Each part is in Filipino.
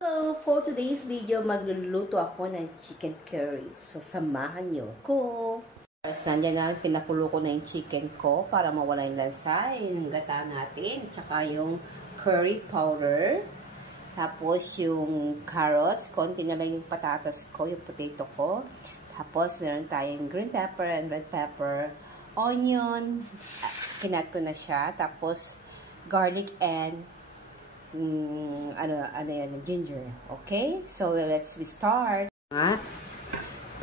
So, for today's video, magluluto ako ng chicken curry. So, samahan niyo ko. First, nandiyan na, pinakulo ko na yung chicken ko para mawala yung lansa. Yung gata natin. Tsaka yung curry powder. Tapos, yung carrots. Konti na lang yung patatas ko, yung potato ko. Tapos, meron tayong green pepper and red pepper. Onion. Kinat ko na siya. Tapos, garlic and ginger. Okay? So, let's start.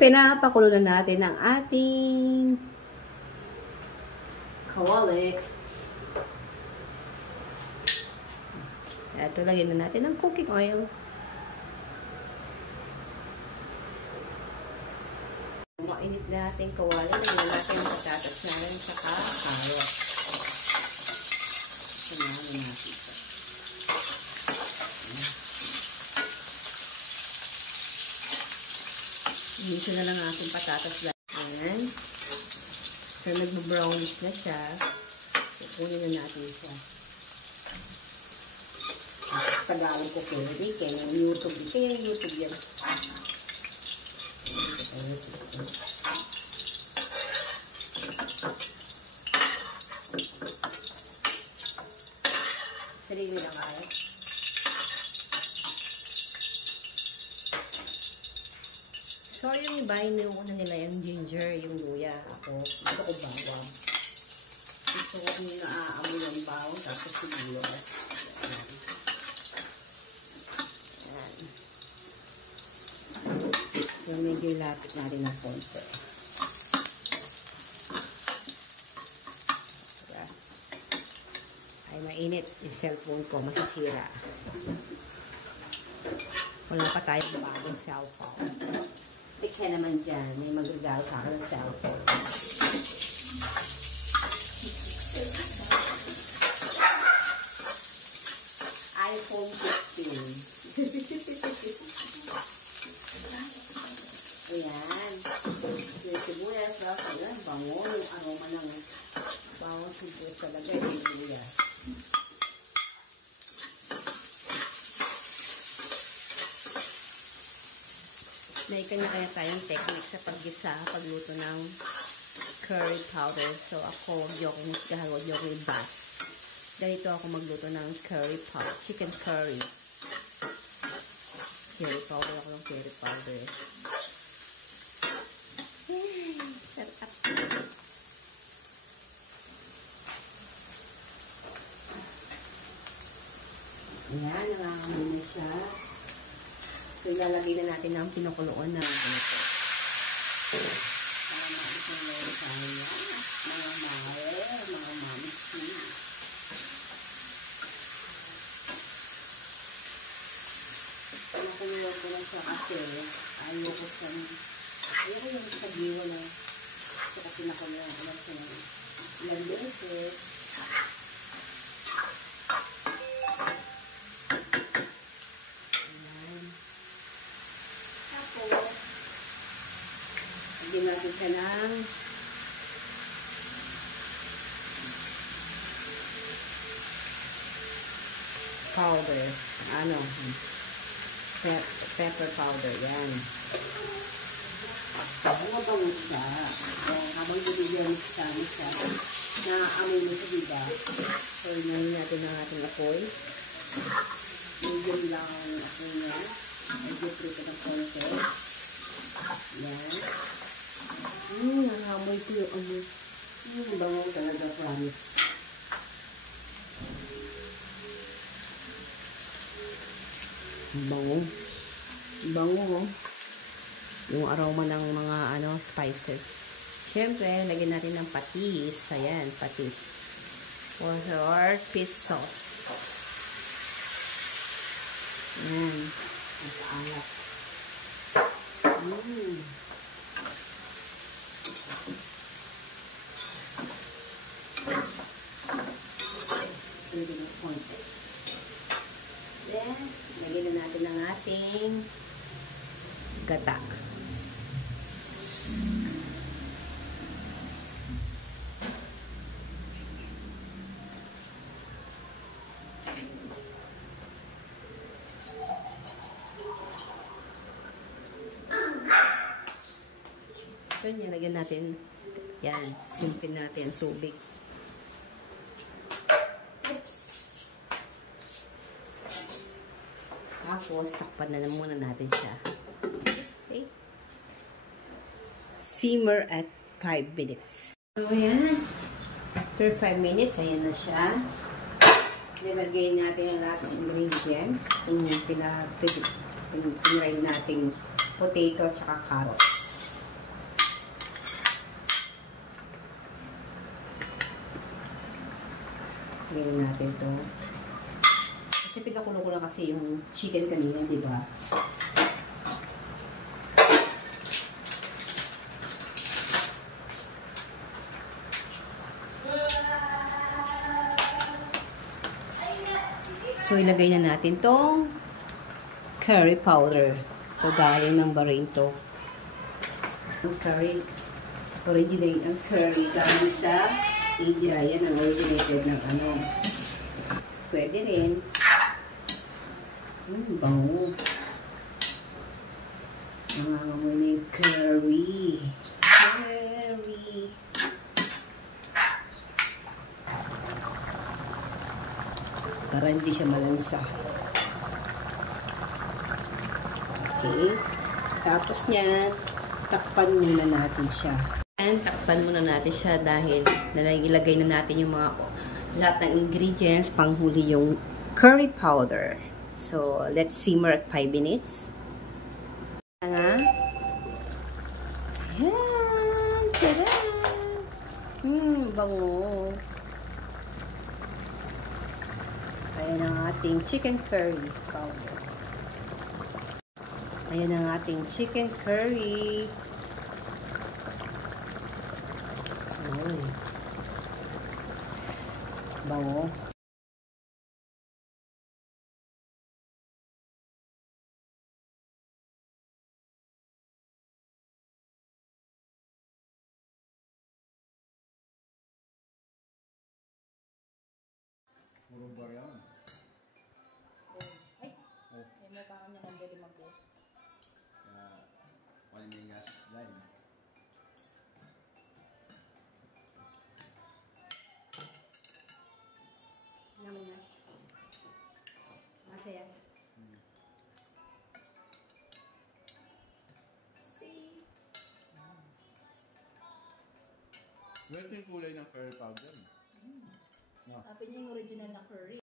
Pinapakulo na natin ang ating kawali. Ito, lagyan na natin ang cooking oil. Mainit na natin kawali. Lagyan natin ang patatas natin saka carrot. Samahan natin. Dito na lang ating patatas lang. Ayan. So, nag-brownish na siya. Kukunin na natin siya. Tagalog ko curry. Kaya YouTube. Kaya YouTube yan. Sarili lang kayo. So, yung iba, iniuna nila yung ginger, yung luya. Ako, gusto ko bawang. Gusto ko yung naaamoy yung bawang, tapos sibuyas. Ayan. So, medyo lapit natin ng konti. Diba? Ay, mainit yung cellphone ko, masisira. Wala pa tayong bagong cellphone. Kaya naman dyan, may magagawa sa akin ng cellphone. iPhone 15. Ayan. Yung sibuyas, ayan, bango. Yung aroma ng bango sibuyas talaga. Yung sibuyas. May kanya-kaya tayong technique sa paggisa, pagluto ng curry powder. So, ako, huwag niyo akong musgahan, huwag niyo akong ibas. Ganito ako magluto ng curry powder, chicken curry. Curry powder ako ng curry powder. Yay! Sarap! Ayan, nangangamoy na siya. So, ilalagay na natin ang pinakuluan na ganito. Para maisip na yung kanya. Mga mahal, mga mamisi. Pinakulo ko lang siya kasi ayoko yung sagiwa na. So, kasi pinakulo ko lang siya ilang beses. Lagyan natin siya ng powder. Pepper powder. Yan. Mabango siya. Habang bibigyan siya, naaamoy mo siya, diba? So, inahin natin ang ating apoy. Medium lang ang apoy niya. Medyo prito ng konti. Yan. Nakamoy ko yung amoy. Bango talaga, promise. Bango. Bango. Yung aroma ng mga spices. Siyempre, lagyan natin ng patis. Ayan, patis. Or fish sauce. Ayan. Nakaangat. Then, lagyan na natin ang ating gata. So, yan, lagyan natin, yan, simple natin tubig. Oops. Tapos, takpan na muna natin siya. Okay. Simmer at 5 minutes. So, ayan. After 5 minutes, ayan na siya. Nilagay natin ang lahat ng ingredients. Yung pinray nating potato at saka carrots. Lagyan natin ito. Kasi pinakulo ko lang kasi yung chicken kanina, di ba? So, ilagay na natin tong curry powder. Ito galing ng Bahrain to. Ang curry, ang curry galing sa India. Yan ang originated ng ano. Pwede rin. Bango. Nangangamoy na yung curry. Curry. Para hindi siya malansa. Okay. Tapos niyan, takpan muna natin siya. And takpan muna natin siya dahil nalagay na natin yung mga lahat ng ingredients panghuli yung curry powder. So, let's simmer at 5 minutes. Ayan. Tada! Bango. Ayan ang ating chicken curry powder. Ayan ang ating chicken curry. Ay. Bango. Puro ba yan? Ay! Oh. Ay mo parang naman dali mag-go. Kaya, palimingas line. Naman na. Masaya. Ito yung kulay ng curry powder. Sabi niya yung original na curry.